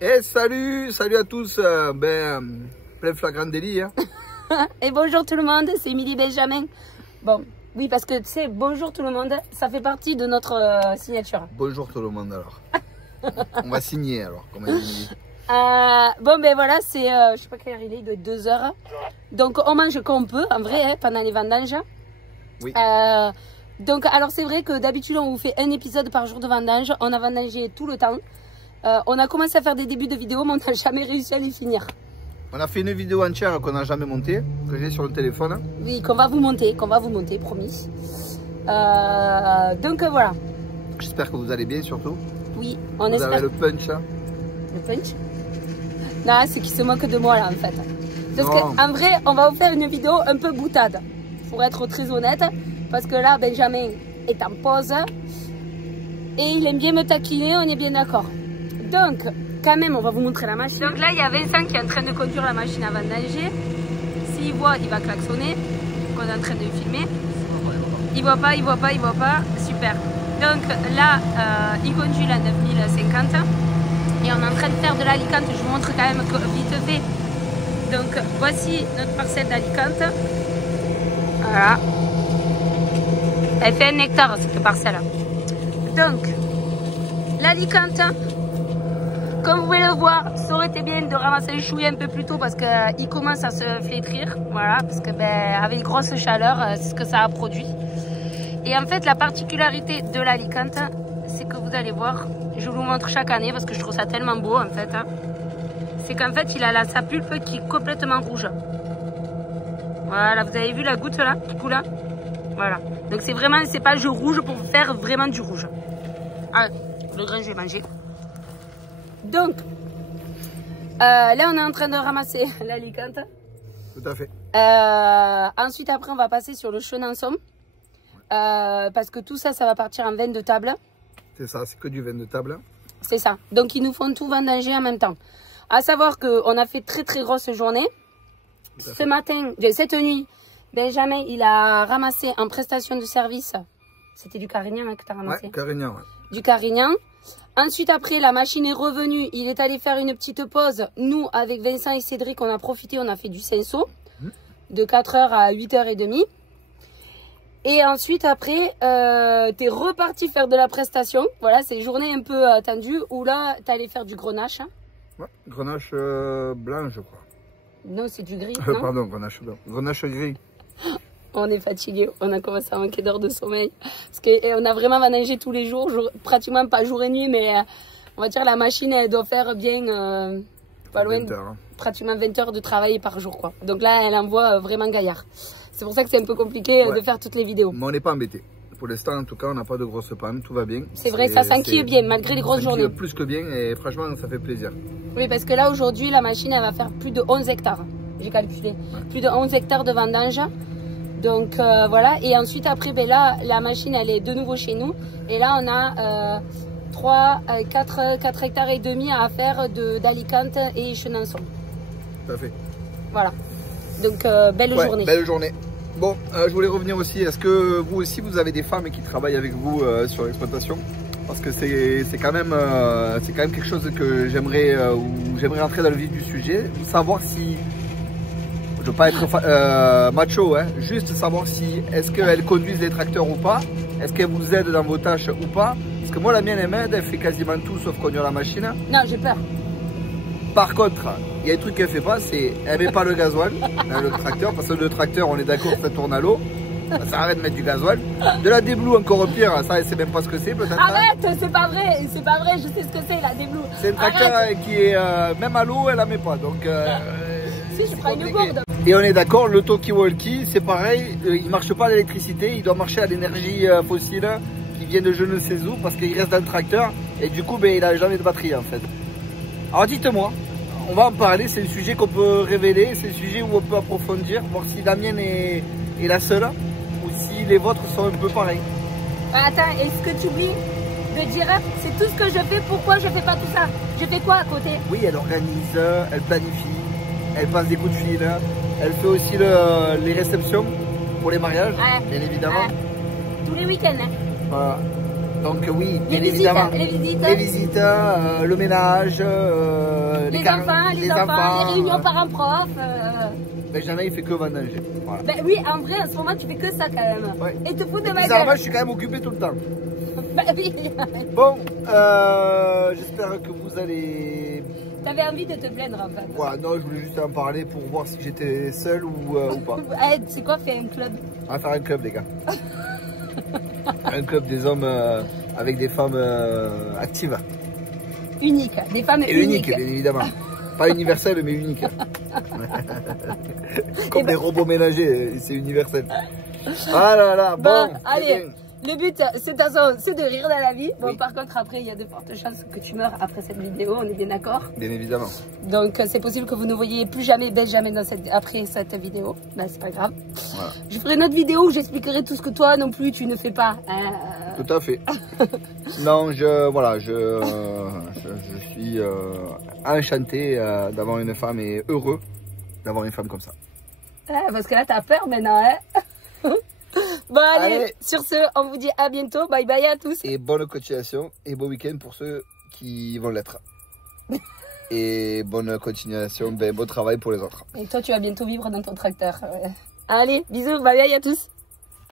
Et salut à tous, plein flagrant délit. Hein. Et bonjour tout le monde, c'est Émilie Benjamin. Bon, oui, parce que tu sais, bonjour tout le monde, ça fait partie de notre signature. Bonjour tout le monde alors. On va signer alors, comme elle dit. Bon, ben voilà, c'est, je sais pas quelle heure il doit être 2 heures. Donc on mange comme on peut, en vrai, hein, pendant les vendanges. Oui. Donc, alors c'est vrai que d'habitude on vous fait un épisode par jour de vendange. On a vendangé tout le temps. On a commencé à faire des débuts de vidéos, mais on n'a jamais réussi à les finir. On a fait une vidéo entière qu'on n'a jamais montée, que j'ai sur le téléphone. Oui, qu'on va vous monter, promis. Donc voilà. J'espère que vous allez bien surtout. Oui, on vous espère. Vous avez le punch. Hein. Le punch? Non, c'est qu'il se moque de moi là en fait. Parce qu'en vrai, on va vous faire une vidéo un peu boutade. Pour être très honnête. Parce que là, Benjamin est en pause. Et il aime bien me taquiner, on est bien d'accord. Donc, quand même, on va vous montrer la machine. Donc là, il y a Vincent qui est en train de conduire la machine à vendanger. S'il voit, il va klaxonner. Qu'on est en train de filmer. Il voit pas. Super. Donc là, il conduit la 9050. Et on est en train de faire de l'Alicante. Je vous montre quand même vite fait. Donc, voici notre parcelle d'Alicante. Voilà. Elle fait 1 hectare, cette parcelle. Donc, l'Alicante. Comme vous pouvez le voir, ça aurait été bien de ramasser les chouilles un peu plus tôt parce qu'il commence à se flétrir. Voilà, parce que avec grosse chaleur, c'est ce que ça a produit. Et en fait, la particularité de l'Alicante, c'est que vous allez voir, je vous montre chaque année parce que je trouve ça tellement beau en fait. Hein, c'est qu'en fait, il a sa pulpe qui est complètement rouge. Voilà, vous avez vu la goutte là, qui coule là? Voilà. Donc c'est vraiment un cépage rouge pour faire vraiment du rouge. Ah, le grain, je vais manger. Donc, là, on est en train de ramasser l'Alicante. Tout à fait. Ensuite, après, on va passer sur le Chenançon. Parce que tout ça, ça va partir en veine de table. C'est ça, c'est que du veine de table. C'est ça. Donc, ils nous font tout vendanger en même temps. À savoir qu'on a fait très grosse journée. Ce matin, cette nuit, Benjamin, il a ramassé en prestation de service. C'était du Carignan hein, que tu as ramassé? Ouais, Carignan, ouais. Du Carignan. Ensuite, après, la machine est revenue. Il est allé faire une petite pause. Nous, avec Vincent et Cédric, on a profité. On a fait du cinceau de 4h à 8h30. Et ensuite, après, tu es reparti faire de la prestation. Voilà, c'est une journée un peu tendue où là, tu allé faire du grenache. Hein. Ouais, grenache blanc, je crois. Non, c'est du gris. Pardon, grenache blanc. Grenache gris. On est fatigué, on a commencé à manquer d'heures de sommeil. Parce qu'on a vraiment vendangé tous les jours, pratiquement pas jour et nuit, mais on va dire la machine, elle doit faire bien, pas loin, 20 heures, hein. Pratiquement 20 heures de travail par jour. Quoi. Donc là, elle envoie vraiment gaillard. C'est pour ça que c'est un peu compliqué de faire toutes les vidéos. Mais on n'est pas embêté. Pour l'instant, en tout cas, on n'a pas de grosses pannes, tout va bien. C'est vrai, ça s'enquille bien, malgré les grosses journées. Plus que bien, et franchement, ça fait plaisir. Oui, parce que là, aujourd'hui, la machine, elle va faire plus de 11 hectares. J'ai calculé. Ouais. Plus de 11 hectares de vendange. Donc voilà, et ensuite après, là, la machine, elle est de nouveau chez nous. Et là, on a 4 hectares et demi à faire d'Alicante et Chenançon. Tout à fait. Voilà. Donc, belle journée. Belle journée. Bon, je voulais revenir aussi, est-ce que vous aussi, vous avez des femmes qui travaillent avec vous sur l'exploitation? Parce que c'est quand même quelque chose que j'aimerais rentrer dans le vif du sujet, savoir si... Je ne veux pas être macho, hein, juste savoir si est-ce qu'elles conduisent des tracteurs ou pas, est-ce qu'elles vous aident dans vos tâches ou pas. Parce que moi la mienne elle m'aide, elle fait quasiment tout sauf conduire la machine. Non, j'ai peur. Par contre, il y a des trucs qu'elle fait pas, c'est elle met pas le gasoil dans le tracteur, parce que le tracteur on est d'accord ça tourne à l'eau. Ça sert à rien de mettre du gasoil. De la déblue encore pire, ça elle sait même pas ce que c'est peut-être. Arrête, c'est pas vrai, je sais ce que c'est la déblue. C'est un tracteur qui est même à l'eau, elle la met pas. Donc si je prends une gourde. Et on est d'accord, le talkie-walkie, c'est pareil, il ne marche pas à l'électricité, il doit marcher à l'énergie fossile qui vient de je ne sais où parce qu'il reste dans le tracteur et du coup il n'a jamais de batterie en fait. Alors dites-moi, on va en parler, c'est un sujet qu'on peut révéler, c'est un sujet où on peut approfondir, voir si la mienne est la seule ou si les vôtres sont un peu pareils. Attends, est-ce que tu oublies de dire c'est tout ce que je fais, pourquoi je fais pas tout ça? Je fais quoi à côté? Oui, elle organise, elle planifie, elle passe des coups de fil. Elle fait aussi les réceptions pour les mariages, bien évidemment. Tous les week-ends. Hein. Voilà. Donc oui, bien évidemment. Les visites, le ménage, les enfants, les réunions parents-prof. Benjamin il fait que vendanger. Voilà. Ben oui, en vrai, en ce moment tu fais que ça quand même. Ouais. Et te fous de ma Bizarrement, gueule. je suis quand même occupé tout le temps. Ben oui. Bon, j'espère que vous allez... T'avais envie de te plaindre en fait. Voilà, non, je voulais juste en parler pour voir si j'étais seul ou pas. C'est quoi faire un club? On va faire un club les gars. Un club des hommes avec des femmes actives. Unique, des femmes Et uniques, bien évidemment. Pas universel, mais unique. Comme des robots ménagers, c'est universel. Ah là là, bon. Allez, le but, c'est de rire dans la vie. Bon, oui. Par contre, après, il y a de fortes chances que tu meurs après cette vidéo, on est bien d'accord? Bien évidemment. Donc, c'est possible que vous ne voyez plus jamais Benjamin après cette vidéo. Ben, c'est pas grave. Voilà. Je ferai une autre vidéo où j'expliquerai tout ce que toi non plus tu ne fais pas. Tout à fait. Non, je suis enchanté d'avoir une femme et heureux d'avoir une femme comme ça. Parce que là, t'as peur maintenant, hein? Bon, allez, sur ce, on vous dit à bientôt. Bye bye à tous. Et bonne continuation et bon week-end pour ceux qui vont l'être. Et bonne continuation, bon travail pour les autres. Et toi, tu vas bientôt vivre dans ton tracteur. Allez, bisous, bye bye à tous.